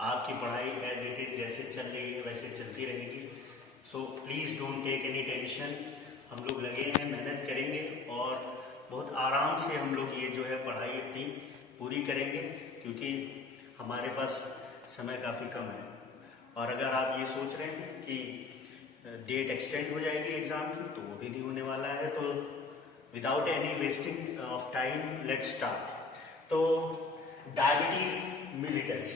आपकी पढ़ाई as it is जैसे चल रही है वैसे चलती रहेगी। So please don't take any tension. हम लोग लगे हैं, मेहनत करेंगे और बहुत आराम से हम लोग ये जो है पढ़ाई अपनी पूरी करेंगे, क्योंकि हमारे पास समय काफ़ी कम है। और अगर आप ये सोच रहे हैं कि डेट एक्सटेंड हो जाएगी एग्ज़ाम की, तो वो भी नहीं होने वाला है। तो without any wasting of time let's start. तो डायबिटीज़ मिलिटस,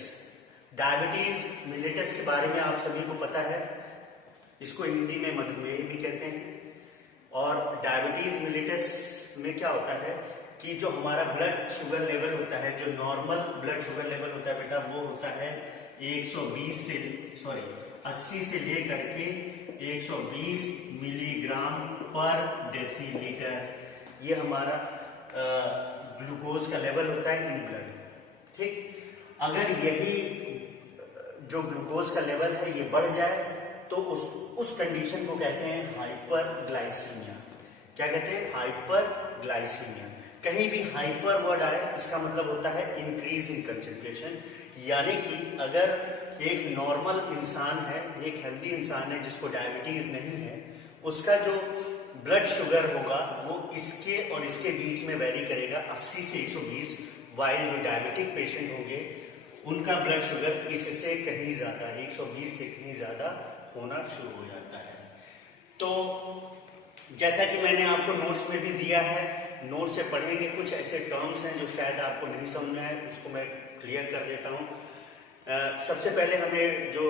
डायबिटीज़ मिलिटस के बारे में आप सभी को पता है। इसको हिंदी में मधुमेह भी कहते हैं। और डायबिटीज़ मिलिटस में क्या होता है कि जो हमारा ब्लड शुगर लेवल होता है, जो नॉर्मल ब्लड शुगर लेवल होता है बेटा, वो होता है 80 से लेकर के 120 मिलीग्राम पर डेसीलीटर। ये हमारा ग्लूकोज का लेवल होता है इन ब्लड। ठीक, अगर यही जो ग्लूकोज का लेवल है ये बढ़ जाए तो उस कंडीशन को कहते हैं हाइपरग्लाइसीमिया। क्या कहते हैं? हाइपरग्लाइसीमिया। कहीं भी हाइपर वर्ड आए इसका मतलब होता है इंक्रीज इन कंसंट्रेशन। यानी कि अगर एक नॉर्मल इंसान है, एक हेल्दी इंसान है जिसको डायबिटीज नहीं है, उसका जो ब्लड शुगर होगा वो इसके और इसके बीच में वेरी करेगा 80 से 120। वाइल जो डायबिटिक पेशेंट होंगे उनका ब्लड शुगर इससे कहीं ज्यादा 120 से कहीं ज्यादा होना शुरू हो जाता है। तो जैसा कि मैंने आपको नोट्स में भी दिया है, नोट से पढ़ेंगे। कुछ ऐसे टर्म्स हैं जो शायद आपको नहीं समझ में आए, उसको मैं क्लियर कर देता हूँ। सबसे पहले हमें जो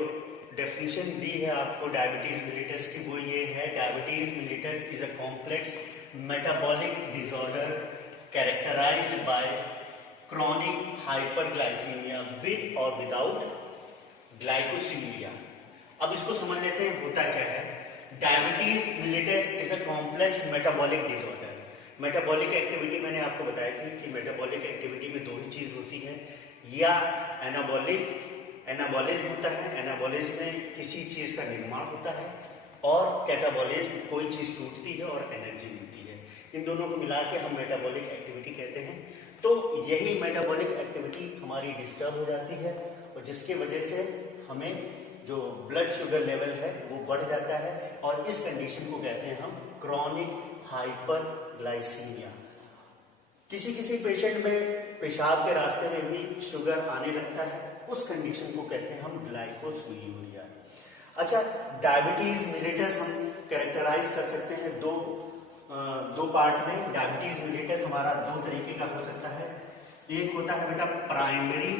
डेफिनेशन दी है आपको डायबिटीज मिलिटस की, वो ये है: diabetes mellitus is a complex metabolic disorder characterised by chronic hyperglycaemia with और विदाउट ग्लाइकोसीमिया। अब इसको समझ लेते हैं होता क्या है। Diabetes mellitus is a complex metabolic disorder. Metabolic activity मैंने आपको बताया थी कि मेटाबॉलिक एक्टिविटी में दो ही चीज होती है, या एनाबॉलिज्म होता है, एनाबॉलिज्म में किसी चीज का निर्माण होता है, और कैटाबॉलिज्म कोई चीज टूटती है और एनर्जी मिलती है। इन दोनों को मिला के हम मेटाबॉलिक एक्टिविटी कहते हैं। तो यही मेटाबॉलिक एक्टिविटी हमारी डिस्टर्ब हो जाती है और जिसकी वजह से हमें जो ब्लड शुगर लेवल है वो बढ़ जाता है, और इस कंडीशन को कहते हैं हम क्रॉनिक हाइपरग्लाइसीमिया। किसी किसी पेशेंट में पेशाब के रास्ते में भी शुगर आने लगता है, उस कंडीशन को कहते हैं हम ग्लाइकोसूरिया। अच्छा, डायबिटीज मिलिटस हम कैरेक्टराइज कर सकते हैं दो पार्ट में। डायबिटीज मिलिटस हमारा दो तरीके का हो सकता है। एक होता है बेटा प्राइमरी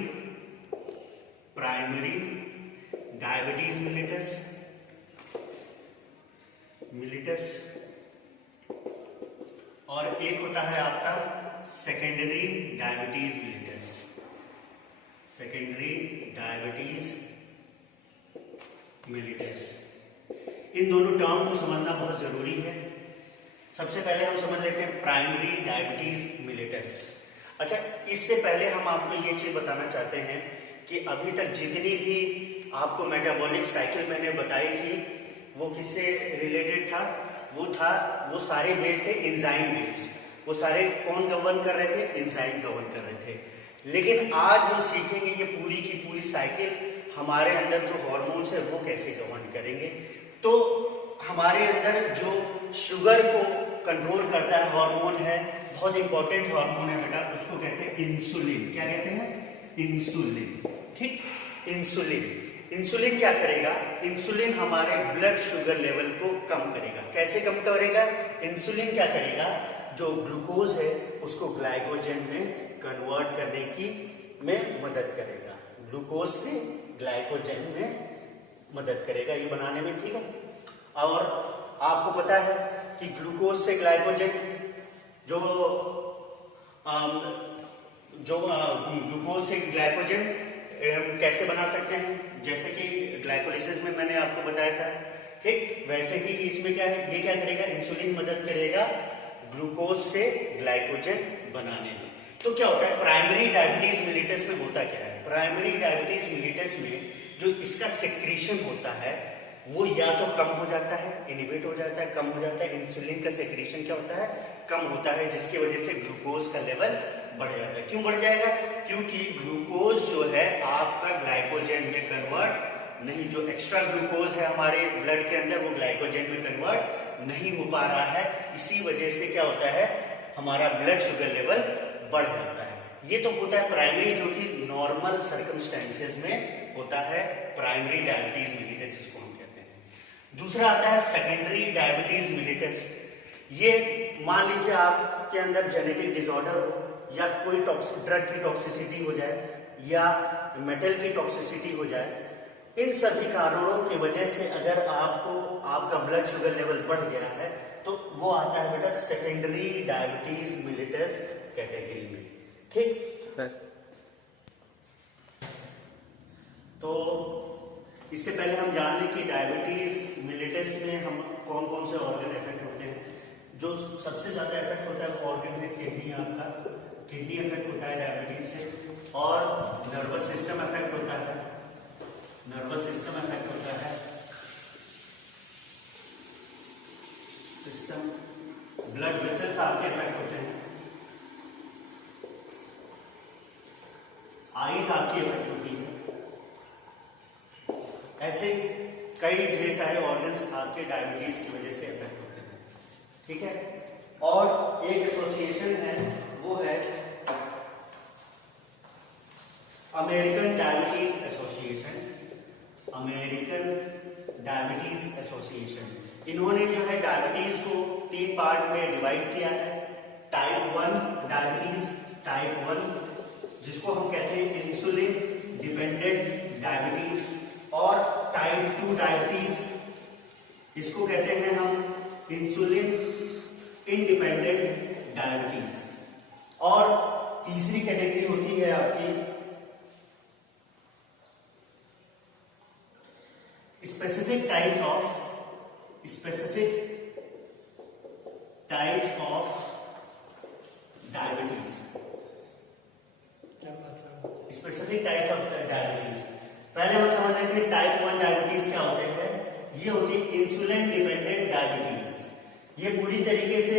डायबिटीज मिलिटस, और एक होता है आपका सेकेंडरी डायबिटीज मिलिटस। इन दोनों टर्म को समझना बहुत जरूरी है। सबसे पहले हम समझ लेते हैं प्राइमरी डायबिटीज मिलिटस। अच्छा, इससे पहले हम आपको ये चीज बताना चाहते हैं कि अभी तक जितनी भी आपको मेटाबॉलिक साइकिल मैंने बताई थी वो किससे रिलेटेड था? वो सारे बेस्ड थे एंजाइम बेस्ड। वो सारे कौन गवर्न कर रहे थे? एंजाइम गवर्न कर रहे थे। लेकिन आज हम सीखेंगे ये पूरी की पूरी साइकिल हमारे अंदर जो हॉर्मोन्स है वो कैसे गवर्न करेंगे। तो हमारे अंदर जो शुगर को कंट्रोल करता है हार्मोन है, बहुत इंपॉर्टेंट हार्मोन है बेटा, उसको कहते हैं इंसुलिन। क्या कहते हैं? इंसुलिन। ठीक, इंसुलिन क्या करेगा? इंसुलिन हमारे ब्लड शुगर लेवल को कम करेगा। कैसे कम करेगा? इंसुलिन क्या करेगा? जो ग्लूकोज है उसको ग्लाइकोजन में कन्वर्ट करने की में मदद करेगा। ग्लूकोज से ग्लाइकोजन में मदद करेगा ये बनाने में। ठीक है, और आपको पता है कि ग्लूकोज से ग्लाइकोजन ग्लूकोज से ग्लाइकोजन कैसे बना सकते हैं? जैसे कि ग्लाइकोलिसिस में मैंने आपको बताया था, ठीक वैसे ही इसमें क्या है, ये क्या करेगा? इंसुलिन मदद करेगा ग्लूकोज से ग्लाइकोजन बनाने में। तो क्या होता है प्राइमरी डायबिटीज मिलिटस में? होता क्या है प्राइमरी डायबिटीज मिलिटस में? जो इसका सेक्रीशन होता है वो या तो कम हो जाता है, इनिबिट हो जाता है, कम हो जाता है। इंसुलिन का सेक्रीशन क्या होता है? कम होता है, जिसकी वजह से ग्लूकोज का लेवल बढ़ जाता है। क्यों बढ़ जाएगा? क्योंकि ग्लूकोज जो है आपका ग्लाइकोजन कन्वर्ट नहीं, जो एक्स्ट्रा ग्लूकोज है हमारे ब्लड के अंदर वो ग्लाइकोजन में कन्वर्ट नहीं हो पा रहा है। इसी वजह से क्या होता है, हमारा ब्लड शुगर लेवल बढ़ जाता है। ये तो होता है प्राइमरी, जो कि नॉर्मल सर्कमस्टेंसेस में होता है, प्राइमरी डायबिटीज मिलिटस इसको हम कहते हैं। दूसरा आता है सेकेंडरी डायबिटीज मिलिटस। ये मान लीजिए आपके अंदर जेनेटिक डिसऑर्डर हो या कोई ड्रग की टॉक्सिसिटी हो जाए या मेटल की टॉक्सिसिटी हो जाए, इन सभी कारणों की वजह से अगर आपका ब्लड शुगर लेवल बढ़ गया है तो वो आता है बेटा सेकेंडरी डायबिटीज मिलिटस कैटेगरी में। ठीक सर, तो इससे पहले हम जान लें कि डायबिटीज मिलिटस में हम कौन कौन से ऑर्गन इफेक्ट होते हैं। जो सबसे ज्यादा इफेक्ट होता है वो ऑर्गन है किडनी। आपका किडनी इफेक्ट होता है डायबिटीज से, और नर्वस सिस्टम इफेक्ट होता है, नर्वस सिस्टम इफेक्ट होता है, सिस्टम, ब्लड वेसल्स आपके इफेक्ट होते हैं, आईज आपकी इफेक्ट होती है। ऐसे कई ढेर सारे ऑर्गन्स आपके डायबिटीज की वजह से इफेक्ट होते हैं। ठीक है, और एक एसोसिएशन है वो है American diabetes association. American diabetes association, इन्होंने जो है डायबिटीज को 3 पार्ट में डिवाइड किया है। टाइप 1 डायबिटीज, टाइप 1 जिसको हम कहते हैं इंसुलिन डिपेंडेंट डायबिटीज, और टाइप 2 डायबिटीज, इसको कहते हैं हम इंसुलिन इंडिपेंडेंट डायबिटीज। और तीसरी कैटेगरी होती है आपकी specific types of diabetes। Specific types of diabetes, पहले हम समझ लेते हैं टाइप 1 डायबिटीज क्या होते हैं। ये होती है इंसुलिन डिपेंडेंट डायबिटीज। ये पूरी तरीके से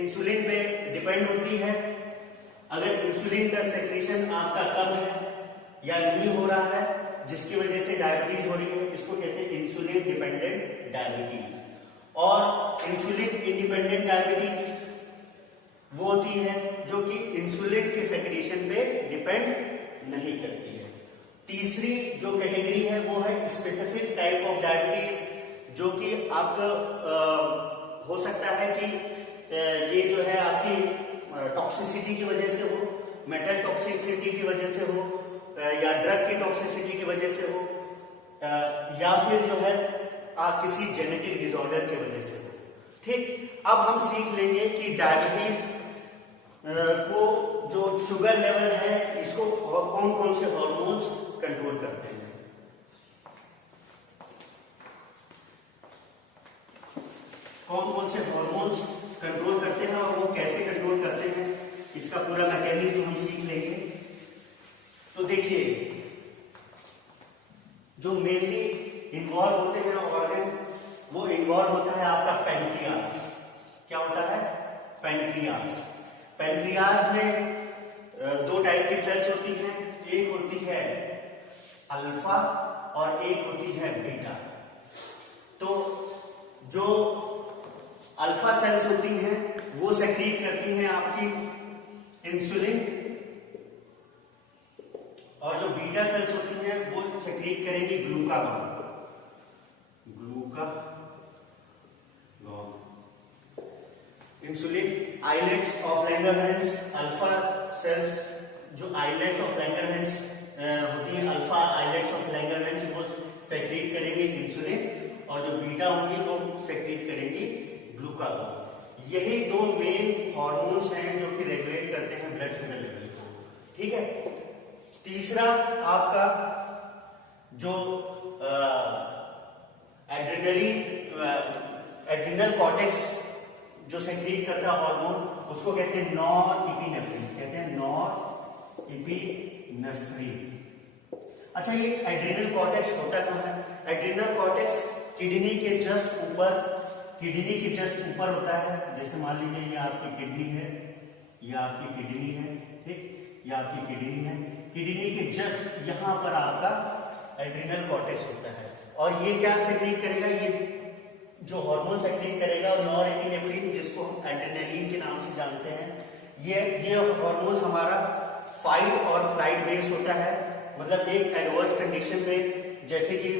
इंसुलिन पे डिपेंड होती है। अगर इंसुलिन का सेक्रेशन आपका कम है या नहीं हो रहा है, जिसकी वजह से डायबिटीज हो रही है, इसको कहते हैं इंसुलिन डिपेंडेंट डायबिटीज। और इंसुलिन इंडिपेंडेंट डायबिटीज वो होती है जो कि इंसुलिन के सेक्रेशन पे डिपेंड नहीं करती है। तीसरी जो कैटेगरी है वो है स्पेसिफिक टाइप ऑफ डायबिटीज, जो कि आपका हो सकता है कि ये जो है आपकी टॉक्सिसिटी की वजह से हो, मेटल टॉक्सिसिटी की वजह से हो, या ड्रग की टॉक्सिसिटी की वजह से हो, या फिर जो है किसी जेनेटिक डिसऑर्डर की वजह से हो। ठीक, अब हम सीख लेंगे कि डायबिटीज को जो शुगर लेवल है इसको कौन कौन से हार्मोन्स कंट्रोल करते हैं। कौन कौन से हार्मोन्स कंट्रोल करते हैं और वो कैसे कंट्रोल करते हैं, इसका पूरा मैकेनिज्म हम सीख लेंगे। तो देखिए, जो मेनली इन्वॉल्व होते हैं ऑर्गन, वो इन्वॉल्व होता है आपका पैनक्रियास। क्या होता है? पैनक्रियास। पैनक्रियास में 2 टाइप की सेल्स होती हैं, एक होती है अल्फा और एक होती है बीटा। तो जो अल्फा सेल्स होती हैं वो सेक्रीट करती हैं आपकी इंसुलिन, और जो बीटा सेल्स होती हैं वो सेक्रीट करेंगी glucagon. Insulin islets of Langerhans, alpha cells जो आइलेट्स ऑफ लैंगरहैंस होती हैं, अल्फा आइलेट्स ऑफ लैंगरहैंस वो सेक्रीट करेंगे इंसुलिन, और जो बीटा होंगी वो सेक्रीट करेंगी ग्लूकागॉन। यही 2 मेन हार्मोन्स हैं जो कि रेगुलेट करते हैं ब्लड शुगर लेवल को। ठीक है, तीसरा आपका जो एड्रिनल कॉर्टेक्स जो सेक्रीट करता है हार्मोन, उसको कहते हैं नॉरएपिनेफ्रिन। कहते हैं नॉरएपिनेफ्रिन। अच्छा, ये एड्रिनल कॉर्टेक्स होता कहाँ है? एड्रिनल कॉर्टेक्स किडनी के जस्ट ऊपर होता है। जैसे मान लीजिए ये आपकी किडनी है, ये आपकी किडनी है, ठीक, ये आपकी किडनी है। किडनी के जस्ट यहां पर आपका एड्रिनल कॉर्टेक्स होता है। और ये क्या सेक्रेट करेगा, ये जो हार्मोन सेक्रेट करेगा नॉरएपिनेफ्रिन, जिसको हम एड्रेनालिन के नाम से जानते हैं। ये हार्मोन्स हमारा फाइट और फ्लाइट बेस्ड होता है। मतलब एक एडवर्स कंडीशन में, जैसे कि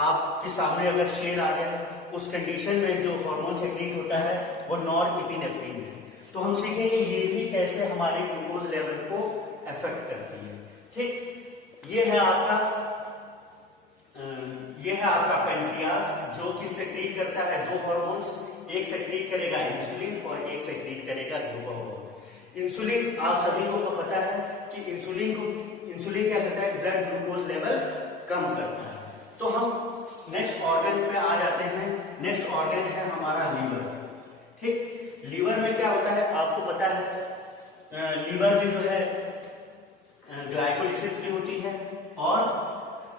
आपके सामने अगर शेर आ गया, उस कंडीशन में जो हार्मोन सेक्रेट होता है वो नॉरएपिनेफ्रिन है। तो हम सीखेंगे ये भी कैसे हमारे ग्लूकोज लेवल को अफेक्ट करती है। ठीक, ये है आपका पेनक्रियास, जो कि सेक्रेट करता है दो हार्मोन्स, एक सेक्रेट करेगा इंसुलिन और एक सेक्रेट करेगा ग्लूकागॉन। इंसुलिन, आप सभी को पता है कि इंसुलिन क्या करता है, ब्लड ग्लूकोज लेवल कम करता है। तो हम नेक्स्ट ऑर्गन पे आ जाते हैं। नेक्स्ट ऑर्गन है हमारा लीवर। ठीक, लीवर में क्या होता है आपको पता है, लीवर में जो है ग्लाइकोलिसिस भी होती है और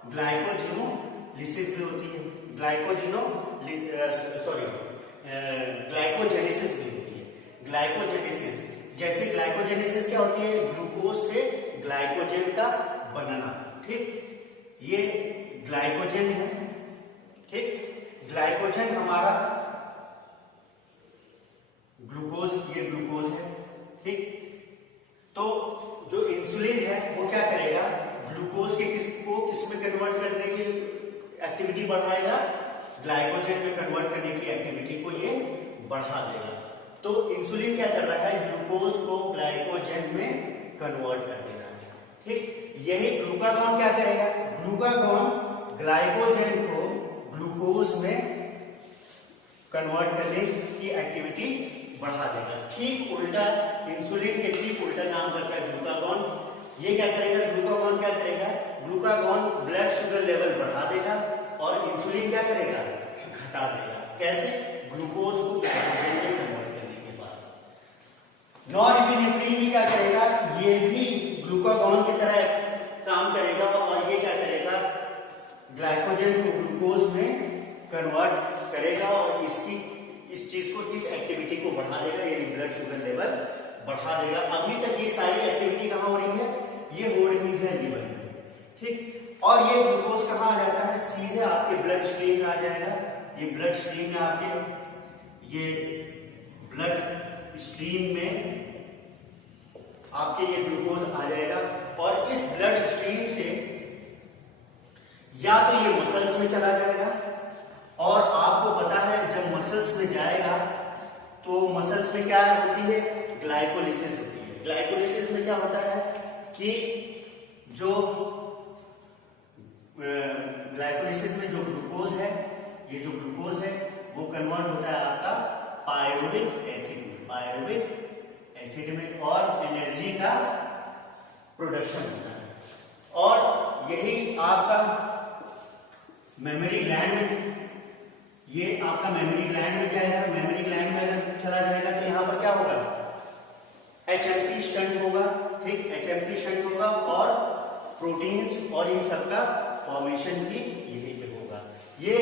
ग्लाइकोजिनोलिसिस भी होती है, ग्लाइकोजेनेसिस भी होती है। ग्लाइकोजेनेसिस, जैसे ग्लाइकोजेनेसिस क्या होती है, ग्लूकोज से ग्लाइकोजन का बनना। ठीक, ये ग्लाइकोजन है। ठीक, ग्लाइकोजन हमारा ग्लूकोज, ये ग्लूकोज है। ठीक, तो जो इंसुलिन है वो क्या करेगा, ग्लूकोज के किस में कन्वर्ट करने की एक्टिविटी बढ़ाएगा, ग्लाइकोजन में कन्वर्ट करने की एक्टिविटी को ये बढ़ा देगा। तो इंसुलिन क्या कर रहा है, ग्लूकोज को ग्लाइकोजन में कन्वर्ट कर दे रहा है। ठीक, यही ग्लूकागॉन क्या करेगा, ग्लूकागॉन ग्लाइकोजन को ग्लूकोज में कन्वर्ट करने की एक्टिविटी बढ़ा देगा। ठीक उल्टा, इंसुलिन के ठीक उल्टा काम करता है ग्लूकागॉन। ये क्या करेगा, ग्लूकागॉन क्या करेगा, ग्लूकागॉन ब्लड शुगर लेवल बढ़ा देगा और इंसुलिन क्या करेगा, घटा देगा। कैसे, ग्लूकोज को ग्लाइकोजन में कन्वर्ट करने के बाद। नॉरएपिनेफ्रिन भी क्या करेगा, ये भी ग्लूकागॉन की तरह काम करेगा और ये क्या करेगा, ग्लाइकोजन को ग्लूकोज में कन्वर्ट करेगा और इस चीज को, इस एक्टिविटी को बढ़ा देगा, यानी ब्लड शुगर लेवल बढ़ा देगा। अभी तक ये सारी एक्टिविटी कहां हो रही है, ये हो रही है लीवर में। ठीक, और ये ग्लूकोज कहां आ जाता है, सीधे आपके ब्लड स्ट्रीम में आ जाएगा। ये ब्लड स्ट्रीम में आपके, ये ब्लड स्ट्रीम में आपके ये ग्लूकोज आ जाएगा और इस ब्लड स्ट्रीम से या तो ये मसल्स में चला जाएगा, और आपको पता है जब मसल्स में जाएगा तो मसल्स में क्या होती है, ग्लाइकोलिसिस होती है। ग्लाइकोलिसिस में क्या होता है कि जो ग्लाइकोलिसिस में जो ग्लूकोज है, ये जो ग्लूकोज है वो कन्वर्ट होता है आपका पायरुविक एसिड में और एनर्जी का प्रोडक्शन होता है। और यही आपका मेमोरी ग्लैंड में, ये आपका मेमोरी ग्लैंड में जाएगा। मेमोरी ग्लैंड में अगर चला जाएगा तो यहां पर क्या होगा, एचएमपी शंट होगा। ठीक, एचएमपी शंट होगा और प्रोटीन्स और इन सबका फॉर्मेशन भी यही पे होगा। ये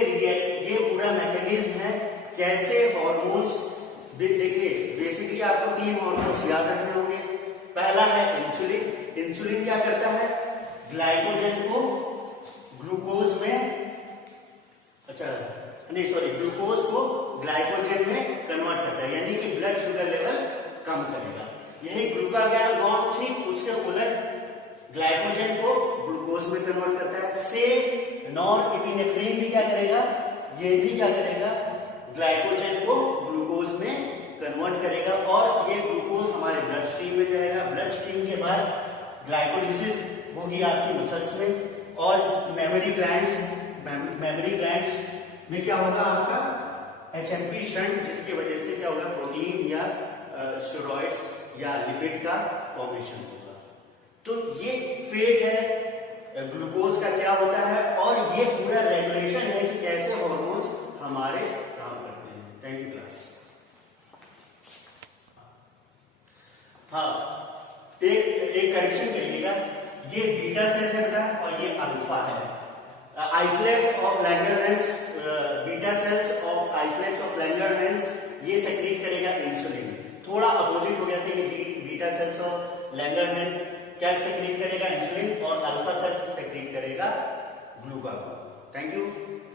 पूरा मैकेनिज्म है कैसे हार्मोन्स। देखिए, बेसिकली आपको 3 हार्मोन्स याद रखने होंगे। पहला है इंसुलिन। इंसुलिन क्या करता है, ग्लाइकोजन को ग्लूकोज में, ग्लूकोज को ग्लाइकोजन में कन्वर्ट करता है, यानी कि ब्लड शुगर लेवल कम करेगा। यही ग्लूकागॉन ठीक उसके उलट ग्लाइकोजन को ग्लूकोज में कन्वर्ट करता है। से नॉरएपिनेफ्रिन भी क्या करेगा, ये भी क्या करेगा, ग्लाइकोजन को ग्लूकोज में कन्वर्ट करेगा और ये ग्लूकोज हमारे ब्लड स्ट्रीम में जाएगा। ब्लड स्ट्रीम के बाद ग्लाइकोलिसिस होगी आपकी मसल्स में और मेमोरी ग्लैंड्स में क्या होगा आपका एचएमपी शंट, जिसकी वजह से क्या होगा, प्रोटीन या स्टेरॉइड्स या लिपिड का फॉर्मेशन होगा। तो ये फेट है ग्लूकोज का क्या होता है और ये पूरा रेगुलेशन है कि कैसे हार्मोन्स हमारे काम करते हैं। Thank you class. हाँ, एक करेक्शन करिएगा, ये बीटा सेल है बेटा और ये अल्फा है। Isolate of Langerhans, beta cells of isolates of Langerhans ये सेक्रेट करेगा इंसुलिन। थोड़ा अपोजिट हो गया था, ये बीटा सेल्स ऑफ लैंगरहैंस क्या सेक्रेट करेगा, इंसुलिन, और अल्फा सेल सेक्रेट करेगा ग्लूकागोन। Thank you.